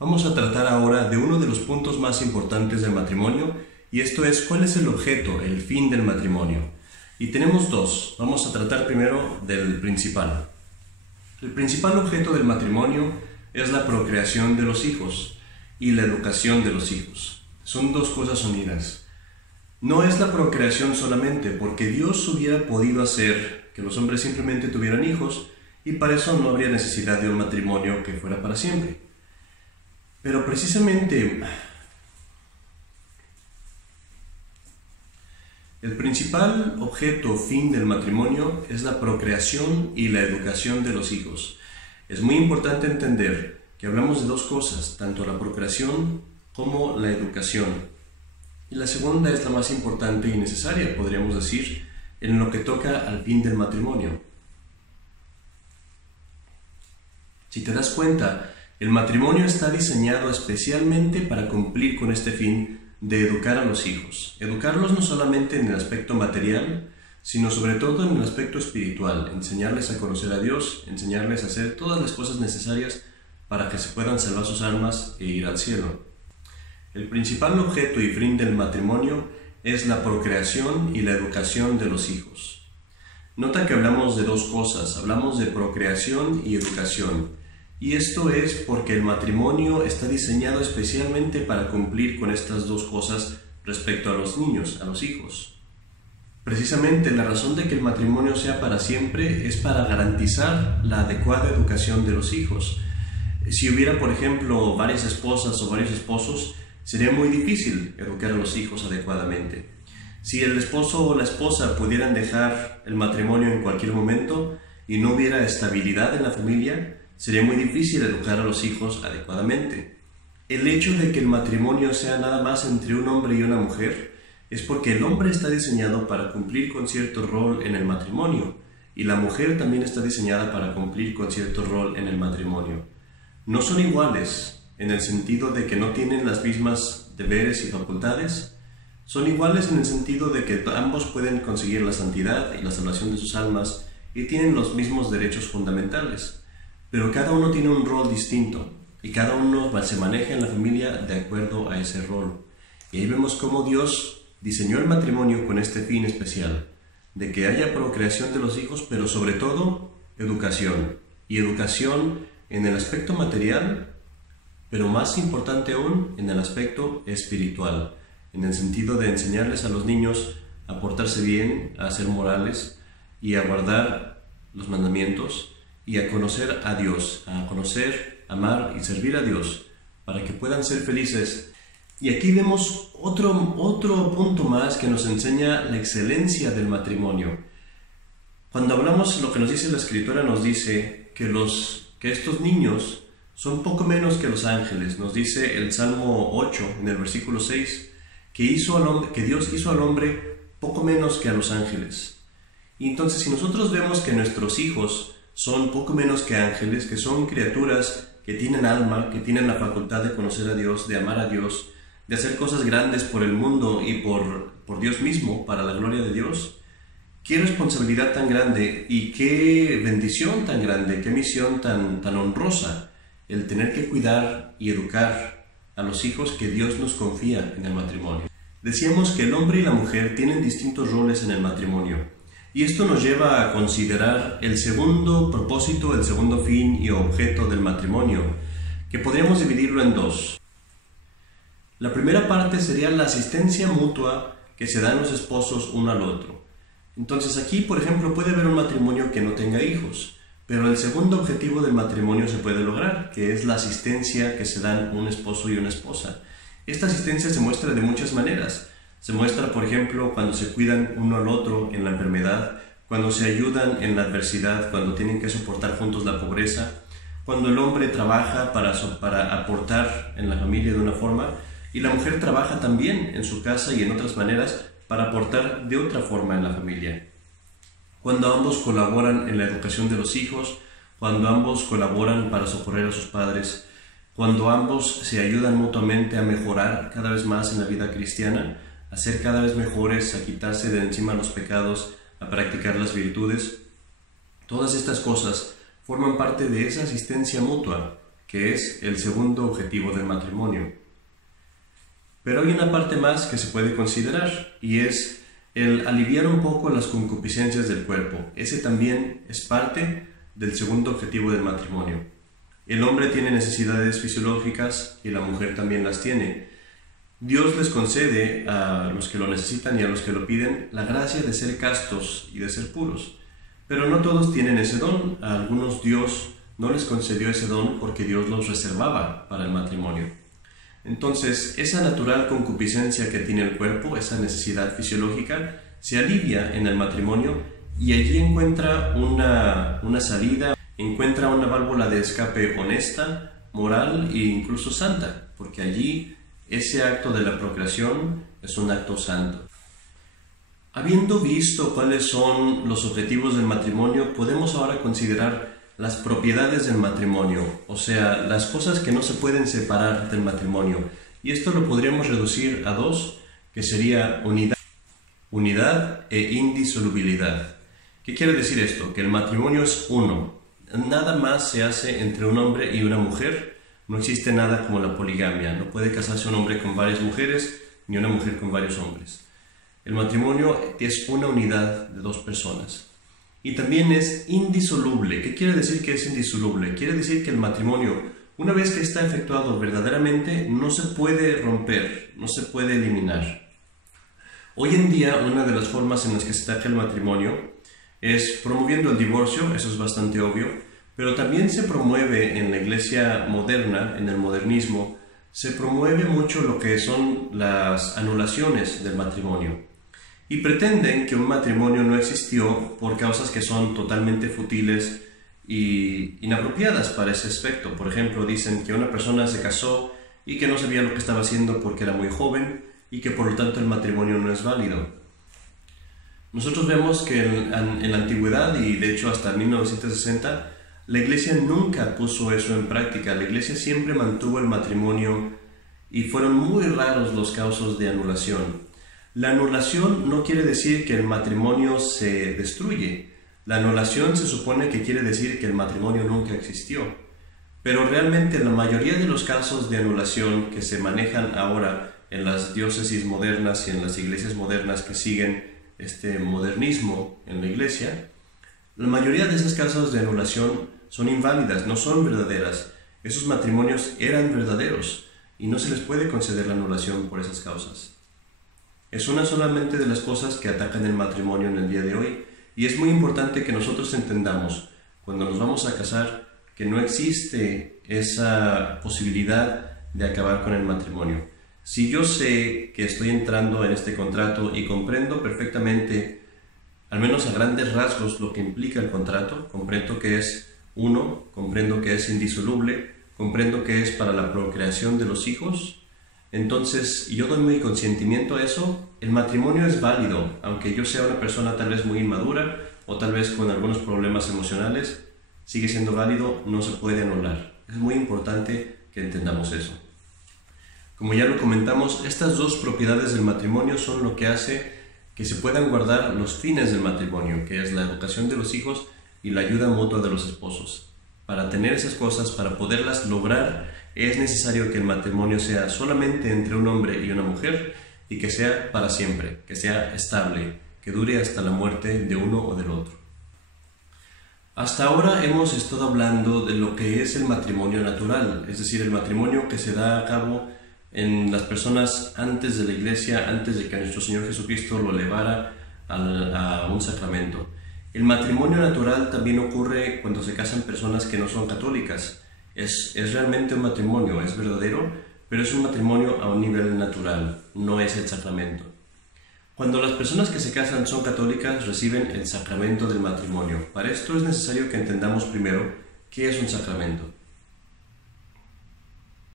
Vamos a tratar ahora de uno de los puntos más importantes del matrimonio, y esto es cuál es el objeto, el fin del matrimonio. Y tenemos dos. Vamos a tratar primero del principal. El principal objeto del matrimonio es la procreación de los hijos y la educación de los hijos. Son dos cosas unidas. No es la procreación solamente, porque Dios hubiera podido hacer que los hombres simplemente tuvieran hijos y para eso no habría necesidad de un matrimonio que fuera para siempre. Pero precisamente el principal objeto, fin del matrimonio es la procreación y la educación de los hijos. Es muy importante entender que hablamos de dos cosas, tanto la procreación como la educación. Y la segunda es la más importante y necesaria, podríamos decir, en lo que toca al fin del matrimonio. Si te das cuenta, el matrimonio está diseñado especialmente para cumplir con este fin de educar a los hijos. Educarlos no solamente en el aspecto material, sino sobre todo en el aspecto espiritual, enseñarles a conocer a Dios, enseñarles a hacer todas las cosas necesarias para que se puedan salvar sus almas e ir al cielo. El principal objeto y fin del matrimonio es la procreación y la educación de los hijos. Nota que hablamos de dos cosas, hablamos de procreación y educación. Y esto es porque el matrimonio está diseñado especialmente para cumplir con estas dos cosas respecto a los niños, a los hijos. Precisamente la razón de que el matrimonio sea para siempre es para garantizar la adecuada educación de los hijos. Si hubiera, por ejemplo, varias esposas o varios esposos, sería muy difícil educar a los hijos adecuadamente. Si el esposo o la esposa pudieran dejar el matrimonio en cualquier momento y no hubiera estabilidad en la familia, sería muy difícil educar a los hijos adecuadamente. El hecho de que el matrimonio sea nada más entre un hombre y una mujer es porque el hombre está diseñado para cumplir con cierto rol en el matrimonio y la mujer también está diseñada para cumplir con cierto rol en el matrimonio. No son iguales en el sentido de que no tienen las mismas deberes y facultades, son iguales en el sentido de que ambos pueden conseguir la santidad y la salvación de sus almas y tienen los mismos derechos fundamentales. Pero cada uno tiene un rol distinto y cada uno se maneja en la familia de acuerdo a ese rol. Y ahí vemos cómo Dios diseñó el matrimonio con este fin especial, de que haya procreación de los hijos, pero sobre todo educación. Y educación en el aspecto material, pero más importante aún en el aspecto espiritual, en el sentido de enseñarles a los niños a portarse bien, a ser morales y a guardar los mandamientos, y a conocer a Dios, a conocer, amar y servir a Dios, para que puedan ser felices. Y aquí vemos otro punto más que nos enseña la excelencia del matrimonio. Cuando hablamos, lo que nos dice la Escritura nos dice que estos niños son poco menos que los ángeles. Nos dice el Salmo 8, en el versículo 6, que Dios hizo al hombre poco menos que a los ángeles. Y entonces, si nosotros vemos que nuestros hijos son poco menos que ángeles, que son criaturas que tienen alma, que tienen la facultad de conocer a Dios, de amar a Dios, de hacer cosas grandes por el mundo y por Dios mismo, para la gloria de Dios. Qué responsabilidad tan grande y qué bendición tan grande, qué misión tan honrosa el tener que cuidar y educar a los hijos que Dios nos confía en el matrimonio. Decíamos que el hombre y la mujer tienen distintos roles en el matrimonio. Y esto nos lleva a considerar el segundo propósito, el segundo fin y objeto del matrimonio, que podríamos dividirlo en dos. La primera parte sería la asistencia mutua que se dan los esposos uno al otro. Entonces aquí, por ejemplo, puede haber un matrimonio que no tenga hijos, pero el segundo objetivo del matrimonio se puede lograr, que es la asistencia que se dan un esposo y una esposa. Esta asistencia se muestra de muchas maneras. Se muestra, por ejemplo, cuando se cuidan uno al otro en la enfermedad, cuando se ayudan en la adversidad, cuando tienen que soportar juntos la pobreza, cuando el hombre trabaja para aportar en la familia de una forma y la mujer trabaja también en su casa y en otras maneras para aportar de otra forma en la familia. Cuando ambos colaboran en la educación de los hijos, cuando ambos colaboran para socorrer a sus padres, cuando ambos se ayudan mutuamente a mejorar cada vez más en la vida cristiana, a ser cada vez mejores, a quitarse de encima los pecados, a practicar las virtudes. Todas estas cosas forman parte de esa asistencia mutua que es el segundo objetivo del matrimonio. Pero hay una parte más que se puede considerar, y es el aliviar un poco las concupiscencias del cuerpo. Ese también es parte del segundo objetivo del matrimonio. El hombre tiene necesidades fisiológicas y la mujer también las tiene. Dios les concede a los que lo necesitan y a los que lo piden la gracia de ser castos y de ser puros. Pero no todos tienen ese don. A algunos Dios no les concedió ese don porque Dios los reservaba para el matrimonio. Entonces, esa natural concupiscencia que tiene el cuerpo, esa necesidad fisiológica, se alivia en el matrimonio y allí encuentra una salida, encuentra una válvula de escape honesta, moral e incluso santa, porque allí ese acto de la procreación es un acto santo. Habiendo visto cuáles son los objetivos del matrimonio, podemos ahora considerar las propiedades del matrimonio, o sea, las cosas que no se pueden separar del matrimonio. Y esto lo podríamos reducir a dos, que sería unidad e indisolubilidad. ¿Qué quiere decir esto? Que el matrimonio es uno. Nada más se hace entre un hombre y una mujer. No existe nada como la poligamia. No puede casarse un hombre con varias mujeres, ni una mujer con varios hombres. El matrimonio es una unidad de dos personas. Y también es indisoluble. ¿Qué quiere decir que es indisoluble? Quiere decir que el matrimonio, una vez que está efectuado verdaderamente, no se puede romper, no se puede eliminar. Hoy en día, una de las formas en las que se ataca el matrimonio es promoviendo el divorcio, eso es bastante obvio, pero también se promueve en la iglesia moderna, en el modernismo, se promueve mucho lo que son las anulaciones del matrimonio. Y pretenden que un matrimonio no existió por causas que son totalmente fútiles y inapropiadas para ese aspecto. Por ejemplo, dicen que una persona se casó y que no sabía lo que estaba haciendo porque era muy joven y que por lo tanto el matrimonio no es válido. Nosotros vemos que en la antigüedad y de hecho hasta 1960 la iglesia nunca puso eso en práctica. La iglesia siempre mantuvo el matrimonio y fueron muy raros los casos de anulación. La anulación no quiere decir que el matrimonio se destruye. La anulación se supone que quiere decir que el matrimonio nunca existió. Pero realmente la mayoría de los casos de anulación que se manejan ahora en las diócesis modernas y en las iglesias modernas que siguen este modernismo en la iglesia, la mayoría de esos casos de anulación son inválidas, no son verdaderas. Esos matrimonios eran verdaderos y no se les puede conceder la anulación por esas causas. Es una solamente de las cosas que atacan el matrimonio en el día de hoy y es muy importante que nosotros entendamos cuando nos vamos a casar que no existe esa posibilidad de acabar con el matrimonio. Si yo sé que estoy entrando en este contrato y comprendo perfectamente, al menos a grandes rasgos, lo que implica el contrato, comprendo que es uno, comprendo que es indisoluble, comprendo que es para la procreación de los hijos, entonces yo doy mi consentimiento a eso, el matrimonio es válido, aunque yo sea una persona tal vez muy inmadura o tal vez con algunos problemas emocionales, sigue siendo válido, no se puede anular. Es muy importante que entendamos eso. Como ya lo comentamos, estas dos propiedades del matrimonio son lo que hace que se puedan guardar los fines del matrimonio, que es la educación de los hijos y la ayuda mutua de los esposos. Para tener esas cosas, para poderlas lograr, es necesario que el matrimonio sea solamente entre un hombre y una mujer y que sea para siempre, que sea estable, que dure hasta la muerte de uno o del otro. Hasta ahora hemos estado hablando de lo que es el matrimonio natural, es decir, el matrimonio que se da a cabo en las personas antes de la iglesia, antes de que nuestro Señor Jesucristo lo elevara a un sacramento. El matrimonio natural también ocurre cuando se casan personas que no son católicas. Es realmente un matrimonio, es verdadero, pero es un matrimonio a un nivel natural, no es el sacramento. Cuando las personas que se casan son católicas, reciben el sacramento del matrimonio. Para esto es necesario que entendamos primero qué es un sacramento.